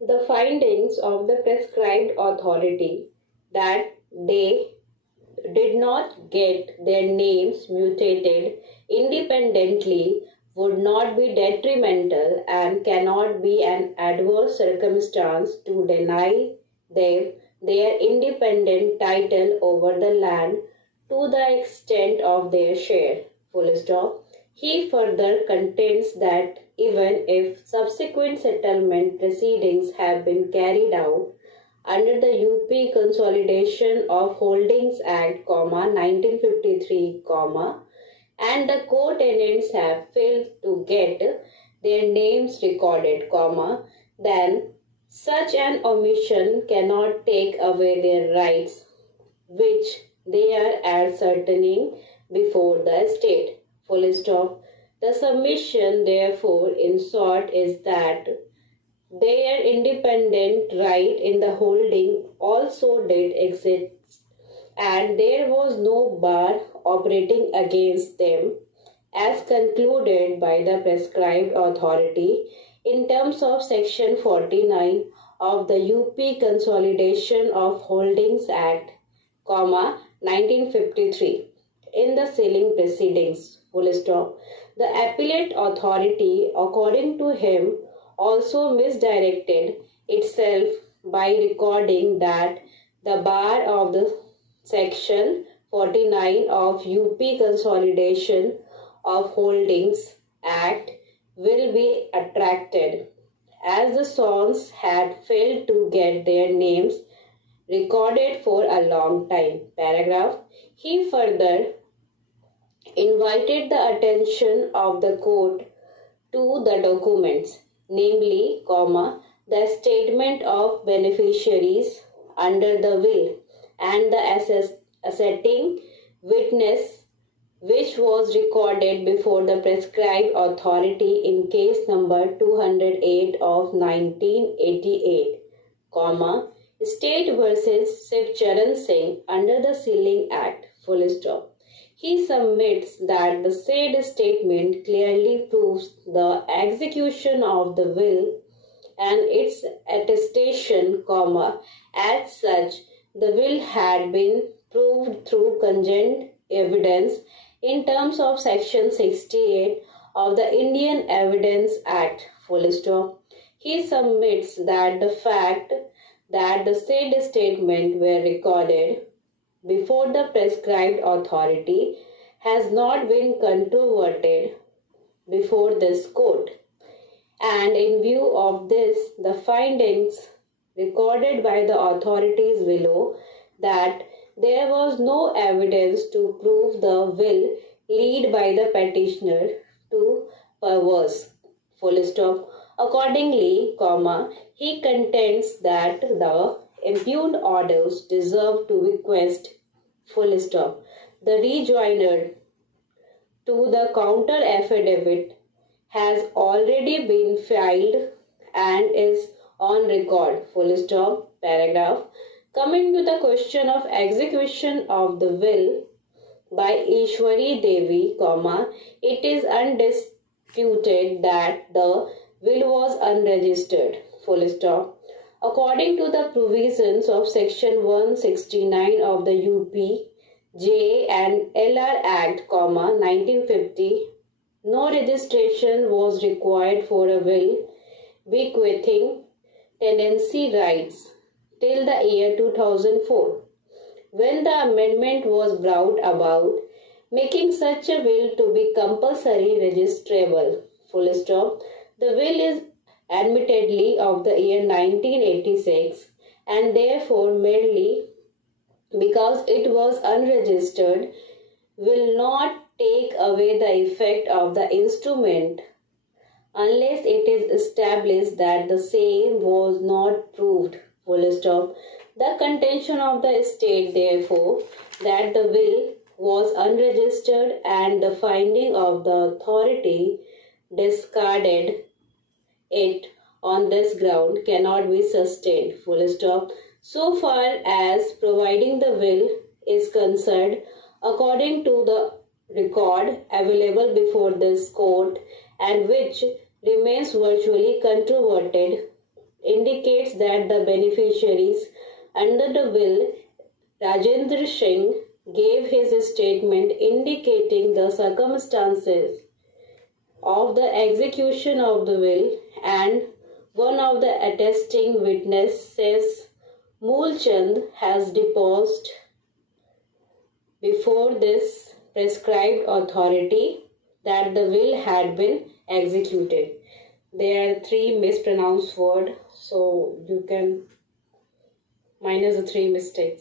The findings of the prescribed authority that they did not get their names mutated independently would not be detrimental and cannot be an adverse circumstance to deny them their independent title over the land to the extent of their share. Full stop. He further contends that even if subsequent settlement proceedings have been carried out under the UP Consolidation of Holdings Act, 1953, and the co-tenants have failed to get their names recorded, then such an omission cannot take away their rights which they are ascertaining before the state. Full stop. The submission, therefore, in short, is that their independent right in the holding also did exist, and there was no bar operating against them, as concluded by the prescribed authority in terms of Section 49 of the UP Consolidation of Holdings Act, 1953, in the sealing proceedings. Full stop. The appellate authority, according to him, also misdirected itself by recording that the bar of the Section 49 of UP Consolidation of Holdings Act will be attracted, as the sons had failed to get their names recorded for a long time. Paragraph. He further invited the attention of the court to the documents, namely, the statement of beneficiaries under the will and the asserting witness which was recorded before the prescribed authority in case number 208 of 1988, State versus Shiv Charan Singh under the Sealing Act. Full stop. He submits that the said statement clearly proves the execution of the will and its attestation, as such, the will had been proved through cogent evidence in terms of Section 68 of the Indian Evidence Act. Full stop. He submits that the fact that the said statement were recorded before the prescribed authority has not been controverted before this court, and in view of this, the findings recorded by the authorities below that there was no evidence to prove the will lead by the petitioner to perverse. Full stop. Accordingly, he contends that the impugned orders deserve to bequest, full stop. The rejoinder to the counter affidavit has already been filed and is on record, full stop. Paragraph. Coming to the question of execution of the will by Ishwari Devi, it is undisputed that the will was unregistered, full stop. According to the provisions of Section 169 of the UP J and LR Act, 1950, no registration was required for a will bequeathing tenancy rights till the year 2004, when the amendment was brought about, making such a will to be compulsory registrable, full stop. The will is admittedly of the year 1986, and therefore merely because it was unregistered will not take away the effect of the instrument unless it is established that the same was not proved, full stop. The contention of the state, therefore, that the will was unregistered and the finding of the authority discarded it on this ground cannot be sustained, full stop. So far as providing the will is concerned, according to the record available before this court and which remains virtually controverted, indicates that the beneficiaries under the will, Rajendra Singh, gave his statement indicating the circumstances of the execution of the will, and one of the attesting witnesses says Moolchand has deposed before this prescribed authority that the will had been executed. There are three mispronounced words, so you can minus the three mistakes.